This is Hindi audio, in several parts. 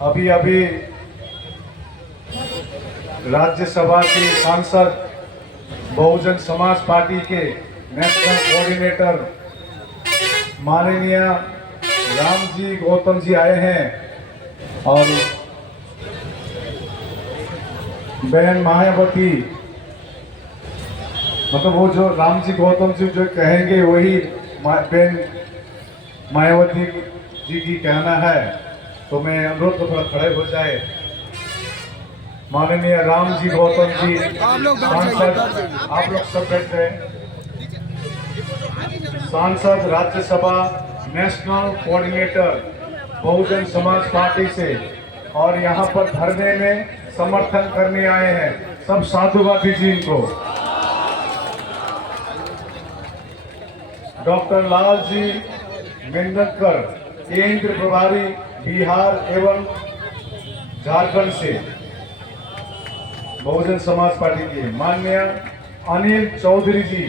अभी अभी राज्यसभा के सांसद बहुजन समाज पार्टी के नेशनल कोऑर्डिनेटर माननीय रामजी गौतम जी आए हैं और बहन मायावती, मतलब वो जो रामजी गौतम जी जो कहेंगे वही बहन मायावती जी की कहना है। तो मैं अनुरोध को थोड़ा खड़े हो जाए। माननीय रामजी गौतम जी सांसद, आप लोग सब बैठ गए। सांसद Rajya Sabha national coordinator Bahujan Samaj party से और यहाँ पर धरने में समर्थन करने आए हैं, सब साधुवाद दीजिए इनको। डॉक्टर लालजी मेंदकर, केंद्र प्रभारी बिहार एवं झारखंड से बहुजन समाज पार्टी के। माननीय अनिल चौधरी जी,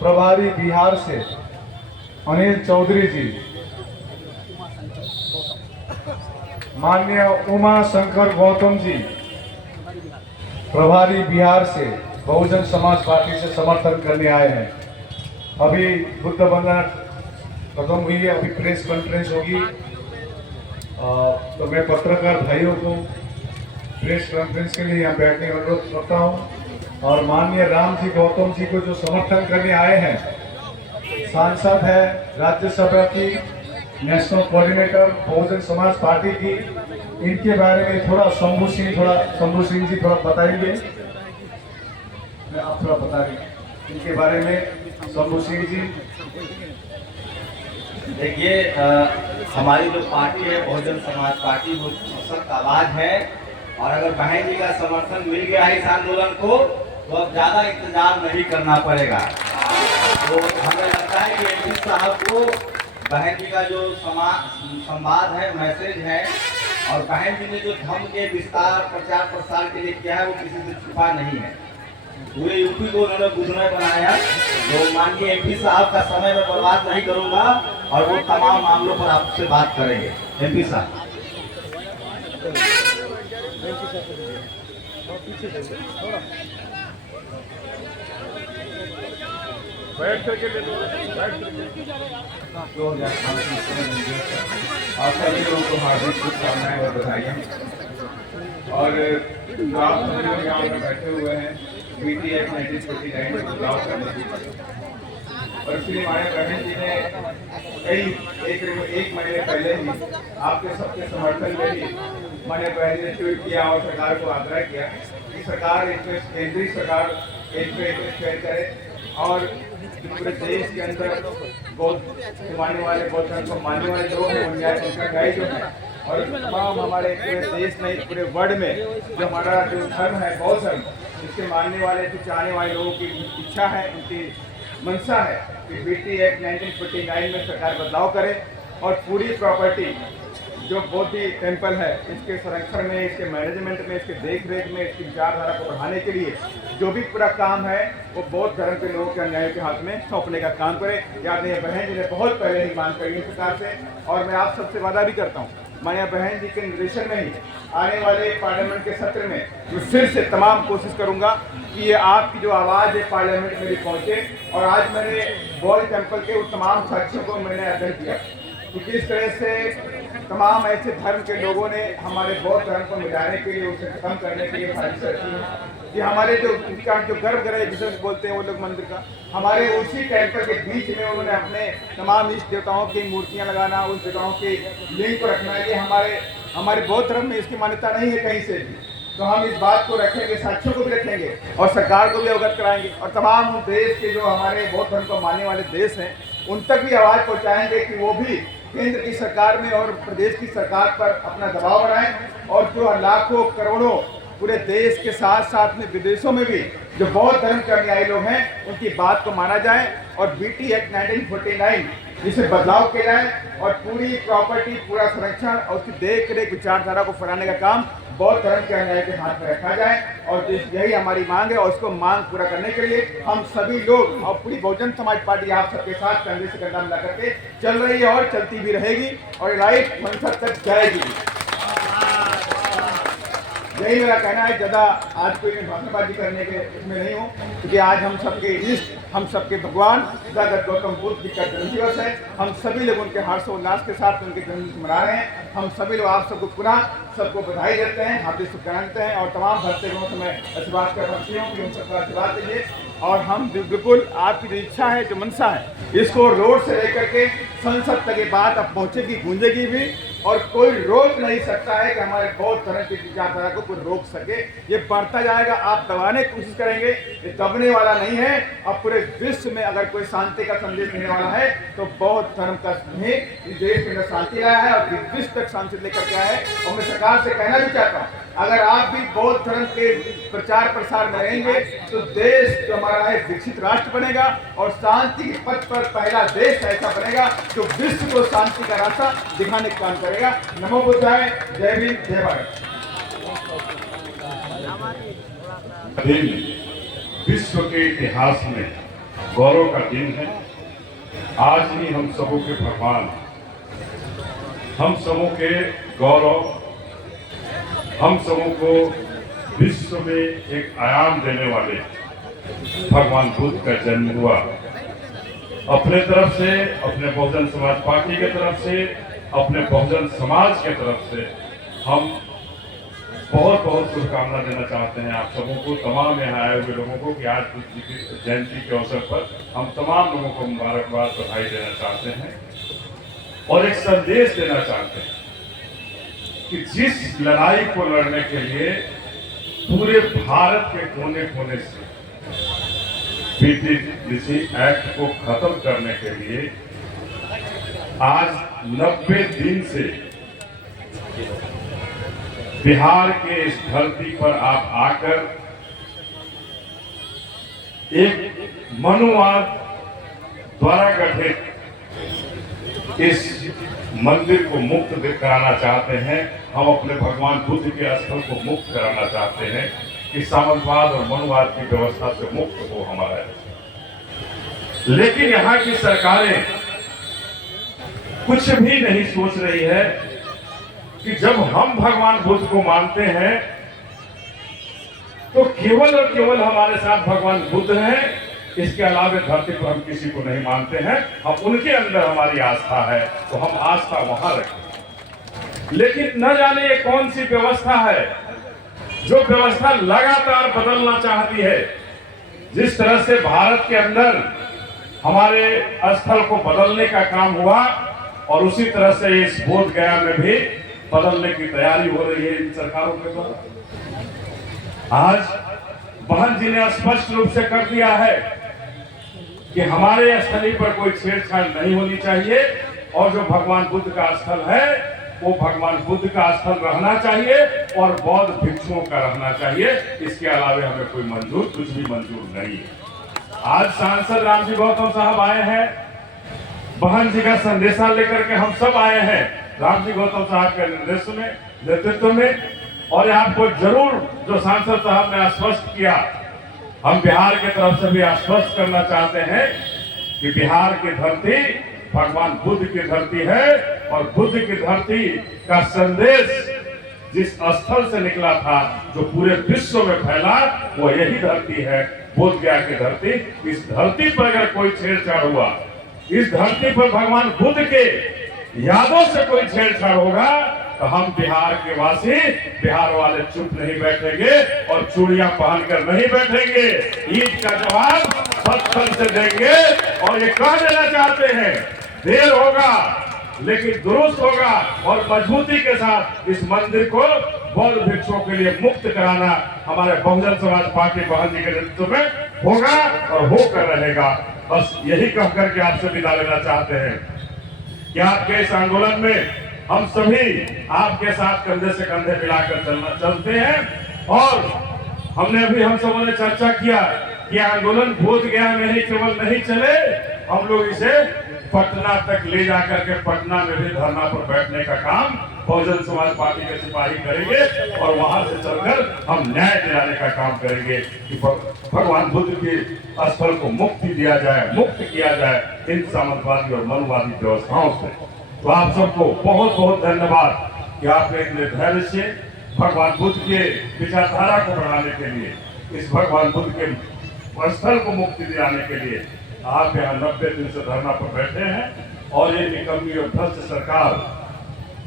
प्रभारी बिहार से अनिल चौधरी जी। माननीय उमा शंकर गौतम जी, प्रभारी बिहार से बहुजन समाज पार्टी से समर्थन करने आए हैं। अभी बुद्ध वंदना खत्म हुई है, अभी प्रेस कॉन्फ्रेंस होगी। तो मैं पत्रकार भाइयों को प्रेस कॉन्फ्रेंस के लिए यहाँ बैठने का अनुरोध करता हूँ। और माननीय रामजी गौतम जी को जो समर्थन करने आए हैं, सांसद है राज्यसभा की national coordinator Bahujan Samaj party की, इनके बारे में थोड़ा शंभू सिंह जी थोड़ा बताएंगे। आप थोड़ा बता दें इनके बारे में, शंभू सिंह जी। देखिए, हमारी जो पार्टी है बहुजन समाज पार्टी, वो सशक्त आवाज है और अगर बहन जी का समर्थन मिल गया है इस आंदोलन को तो अब ज्यादा इंतजार नहीं करना पड़ेगा। तो हमें लगता है कि एमपी साहब को बहन जी का जो संवाद है, मैसेज है, और बहन जी ने जो धर्म के विस्तार प्रचार प्रसार के लिए किया है वो किसी से छुपा नहीं है। पूरे यूपी को उन्होंने बुझने बनाया। तो माननीय एमपी साहब का समय मैं बर्बाद नहीं करूंगा और वो तमाम मामलों पर आपसे बात करेंगे। एमपी साहब बैठ करके ले लो, बैठ करके। आप सभी लोगों को हार्दिक शुभकामनाएं और बधाइयाँ। और आप सभी लोग यहाँ पर बैठे हुए हैं BT Act 1949 में बदलाव करने के लिए, और इसलिए हमारे बहन जी ने एक महीने पहले ही आपके सबके समर्थन में ही हमारे बहन जी ने ट्वीट किया और सरकार को आग्रह किया कि सरकार केंद्रीय सरकार इंटरेस्ट करे और पूरे देश के अंदर बौद्ध मानने वाले, बौद्ध धर्म को मानने वाले लोग हैं, उनका न्याय जो है, और तमाम हमारे पूरे देश में, पूरे वर्ल्ड में जो हमारा जो धर्म है, बौद्ध धर्म, इसके मानने वाले, जो चाहने वाले लोगों की इच्छा है, उनकी मंशा है कि BT Act 1949 में सरकार बदलाव करे और पूरी प्रॉपर्टी जो बौद्ध टेम्पल है, इसके संरक्षण में, इसके मैनेजमेंट में, इसके देख रेख में, इसकी विचारधारा को बढ़ाने के लिए जो भी पूरा काम है वो बौद्ध धर्म के लोगों के अन्याय के हाथ में सौंपने का काम करे। याद नहीं, बहन जी ने बहुत पहले ही मांग करी है सरकार से, और मैं आप सबसे वादा भी करता हूँ, मैं बहन जी के निर्देशन में ही आने वाले पार्लियामेंट के सत्र में मैं फिर से तमाम कोशिश करूंगा कि ये आपकी जो आवाज़ है पार्लियामेंट में भी पहुँचे। और आज मैंने बौद्ध टेम्पल के उन तमाम साक्ष्यों को मैंने अध्ययन किया कि किस तरह से तमाम ऐसे धर्म के लोगों ने हमारे बौद्ध धर्म को मिटाने के लिए, उसे खत्म करने के लिए साजिश रची है। कि हमारे जो उनका जो गर्भगृह जिसे बोलते हैं वो लोग मंदिर का, हमारे उसी टेम्पल के बीच में उन्होंने अपने तमाम इष्ट देवताओं की मूर्तियां लगाना, उस देवताओं के लिंग को रखना, ये हमारे बौद्ध धर्म में इसकी मान्यता नहीं है कहीं से भी। तो हम इस बात को रखेंगे, साक्ष्यों को भी रखेंगे और सरकार को भी अवगत कराएंगे, और तमाम देश के जो हमारे बौद्ध धर्म को मानने वाले देश हैं उन तक भी आवाज़ पहुँचाएंगे कि वो भी केंद्र की सरकार में और प्रदेश की सरकार पर अपना दबाव बनाएं, और जो लाखों करोड़ों पूरे देश के साथ साथ में विदेशों में भी जो बौद्ध धर्म के अनुयायी लोग हैं उनकी बात को माना जाए और BT Act 1949 जिसे बदलाव किया जाए और पूरी प्रॉपर्टी, पूरा संरक्षण और उसकी देख रेख विचारधारा को फैलाने का काम बौद्ध धर्म के अनुयायी के हाथ में रखा जाए। और यही हमारी मांग है, और उसको मांग पूरा करने के लिए हम सभी लोग और पूरी बहुजन समाज पार्टी आप सबके साथ कंधे से कंधा मिला करके चल रही है और चलती भी रहेगी और राइट मंशा तक जाएगी। यही मेरा कहना है। ज़्यादा आज कोई भाषणबाजी करने के इसमें नहीं हूँ, क्योंकि आज हम सबके इष्ट, हम सबके भगवान तथागत गौतम बुद्ध जी का जन्मदिवस है। हम सभी लोग उनके हर्षोल्लास के साथ उनके जन्मदिन मना रहे हैं। हम सभी लोग आप सबको पुनः सबको बधाई देते हैं, हार्दिक शुभकामनाएं देते हैं, और तमाम भक्तों से मैं आशीर्वाद कर सकती हूँ कि उन सबका आशीर्वाद दीजिए। और हम बिल्कुल आपकी जो इच्छा है, जो मंशा है, इसको रोड से लेकर के संसद तक ये बात अब पहुँचेगी, गूंजेगी भी, और कोई रोक नहीं सकता है कि हमारे बौद्ध धर्म की विचारधारा को कोई रोक सके। ये बढ़ता जाएगा, आप दबाने की कोशिश करेंगे, ये दबने वाला नहीं है। अब पूरे विश्व में अगर कोई शांति का संदेश देने वाला है तो बौद्ध धर्म का ही इस देश के अंदर शांति लाया है और विश्व तक शांति लेकर के आया है। और मैं सरकार से कहना भी चाहता हूँ, अगर आप भी बौद्ध धर्म के प्रचार प्रसार में रहेंगे तो देश जो हमारा है विकसित राष्ट्र बनेगा, और शांति के पथ पर पहला देश ऐसा बनेगा जो विश्व को शांति का रास्ता दिखाने का काम करेगा। नमो बुद्धाय, जय भीम, जय भारत। दिन विश्व के इतिहास में गौरव का दिन है। आज ही हम सबों के भगवान, हम सबों के गौरव, हम सबों को विश्व में एक आयाम देने वाले भगवान बुद्ध का जन्म हुआ। अपने तरफ से, अपने बहुजन समाज पार्टी के तरफ से, अपने बहुजन समाज के तरफ से हम बहुत बहुत शुभकामना देना चाहते हैं आप सबों को, तमाम यहाँ आए हुए लोगों को, कि आज बुद्ध जी की जयंती के अवसर पर हम तमाम लोगों को मुबारकबाद, बधाई देना चाहते हैं और एक संदेश देना चाहते हैं कि जिस लड़ाई को लड़ने के लिए पूरे भारत के कोने कोने से पीटीसी एक्ट को खत्म करने के लिए आज 90 दिन से बिहार के इस धरती पर आप आकर एक मनुवाद द्वारा गठित इस मंदिर को मुक्त कराना चाहते हैं। हम अपने भगवान बुद्ध के स्थल को मुक्त कराना चाहते हैं कि सामंतवाद और मनुवाद की व्यवस्था से मुक्त हो हमारा। लेकिन यहाँ की सरकारें कुछ भी नहीं सोच रही है कि जब हम भगवान बुद्ध को मानते हैं तो केवल और केवल हमारे साथ भगवान बुद्ध हैं, इसके अलावा धरती पर हम किसी को नहीं मानते हैं। हम उनके अंदर हमारी आस्था है तो हम आस्था वहां रखें। लेकिन न जाने ये कौन सी व्यवस्था है जो व्यवस्था लगातार बदलना चाहती है। जिस तरह से भारत के अंदर हमारे स्थल को बदलने का काम हुआ और उसी तरह से इस बोध गया में भी बदलने की तैयारी हो रही है इन सरकारों के द्वारा। आज बहन जी ने स्पष्ट रूप से कर दिया है कि हमारे स्थली पर कोई छेड़छाड़ नहीं होनी चाहिए और जो भगवान बुद्ध का स्थल है वो भगवान बुद्ध का स्थल रहना चाहिए और बौद्ध भिक्षुओं का रहना चाहिए। इसके अलावा हमें कोई मंजूर, कुछ भी मंजूर नहीं है। आज सांसद रामजी गौतम साहब आए हैं, बहन जी का संदेशा लेकर के हम सब आए हैं रामजी गौतम साहब के नेतृत्व में। और आपको जरूर जो सांसद साहब ने आश्वस्त किया, हम बिहार की तरफ से भी आश्वस्त करना चाहते हैं कि बिहार की धरती भगवान बुद्ध की धरती है और बुद्ध की धरती का संदेश जिस स्थल से निकला था जो पूरे विश्व में फैला वो यही धरती है, बोध गया की धरती। इस धरती पर अगर कोई छेड़छाड़ हुआ, इस धरती पर भगवान बुद्ध के यादों से कोई छेड़छाड़ होगा तो हम बिहार के वासी, बिहार वाले चुप नहीं बैठेंगे और चूड़ियां पहनकर नहीं बैठेंगे। ईद का जवाब पत्थर से देंगे और ये कह देना चाहते हैं देर होगा लेकिन दुरुस्त होगा और मजबूती के साथ इस मंदिर को बौद्ध भिक्षुओं के लिए मुक्त कराना हमारे बहुजन समाज पार्टी बहन जी के नेतृत्व में होगा और होकर रहेगा। बस यही कह करके आपसे विदा लेना चाहते हैं कि आपके इस आंदोलन में हम सभी आपके साथ कंधे से कंधे मिलाकर चलते हैं। और हमने अभी हम सबों ने चर्चा किया कि आंदोलन बोध गया में ही केवल नहीं चले, हम लोग इसे पटना तक ले जाकर के पटना में भी धरना पर बैठने का काम बहुजन समाज पार्टी के सिपाही करेंगे और वहां से चलकर हम न्याय दिलाने का काम करेंगे कि भगवान बुद्ध के स्थल को मुक्ति दिया जाए, मुक्त किया जाए इन सामंतवादी और मनुवादी व्यवस्थाओं से। तो आप सबको बहुत बहुत धन्यवाद कि आपने इतने धैर्य से भगवान बुद्ध के विचारधारा को बढ़ाने के लिए, इस भगवान बुद्ध के स्थल को मुक्ति दिलाने के लिए आप यहाँ 90 दिन से धरना पर बैठे हैं। और ये निकम्मी और भ्रष्ट सरकार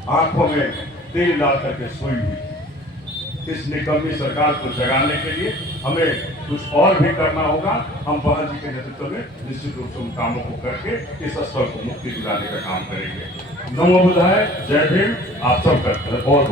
आंखों में तेल डाल करके सोई हुई। इस निकम्मी सरकार को जगाने के लिए हमें कुछ और भी करना होगा। हम बहन जी के नेतृत्व में निश्चित रूप से उन कामों को करके इस स्थल को मुक्ति दिलाने का काम करेंगे। नमो बुद्धाय, जय भीम। आप सब करते हैं।